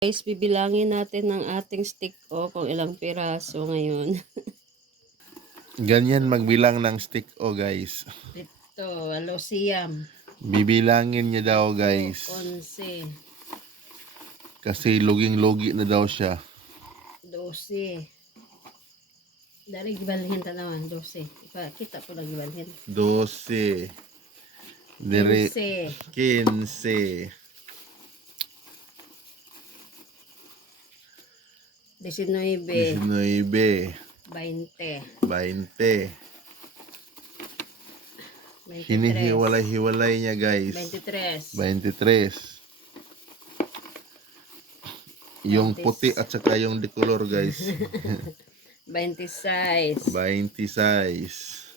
Guys, bibilangin natin ng ating stick o kung ilang piraso ngayon. Ganyan magbilang ng stick o guys. Ito, alosiam. Bibilangin niya daw guys. 11, Kasi luging-lugi na daw siya. 12. Dari gibalhin tanawan, 12. Ipakita ko lang gibalhin. 12. Dire 15. 15. 19. 19. 20. 20. 23. Hinihiwalay-hiwalay niya guys. 23. 23. Yung puti at saka yung decolor guys. 26. 26.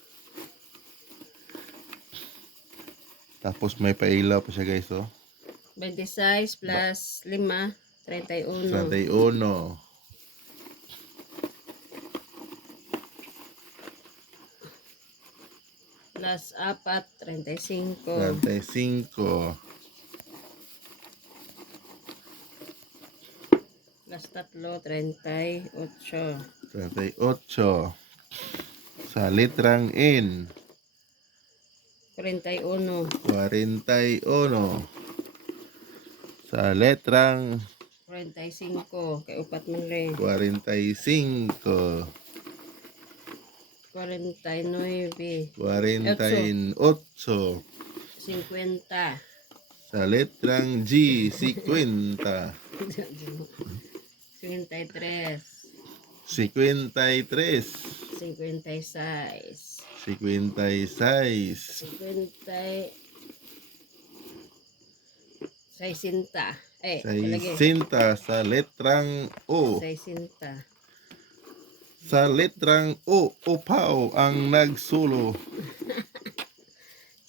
Tapos may pailaw pa siya guys oh. 26 plus 5, 31. 31. Plus 4, 35. 35. Plus 3, 38. 38. Sa litrang N. 41. 41. Sa letrang 45. Kay upat man rin. 45. 49. 48. 50. Sa letrang G, 50. 53. 53. 56. 56. 60. Lagi. 60 sa letrang O. 60. Sa letrang O, upaw ang nagsulo.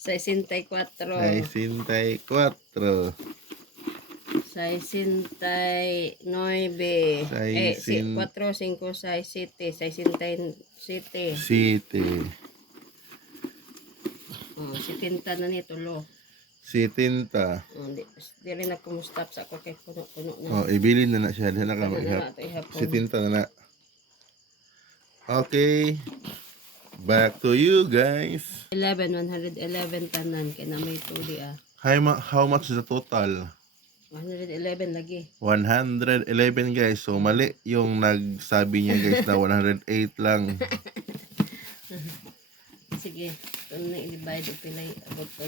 64. 64. 69. 4, 5, 6, 7. 67. 7. Oh, 70 na nito, lo. 70. Oh, di rin na kumustap sa ako kay puno-puno na. Oh, ibilin na siya. Diyan na ka Ano maihap. na ito ihapon. 70 na na. Okay. Back to you guys. 111 tanan kay na may tuli ah. How much is the total? 111 lagi. 111 guys. So mali yung nagsabi niya guys na 108 lang. Sige, ito na i-divide o pilay abot ko.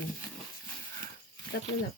Stop na lang.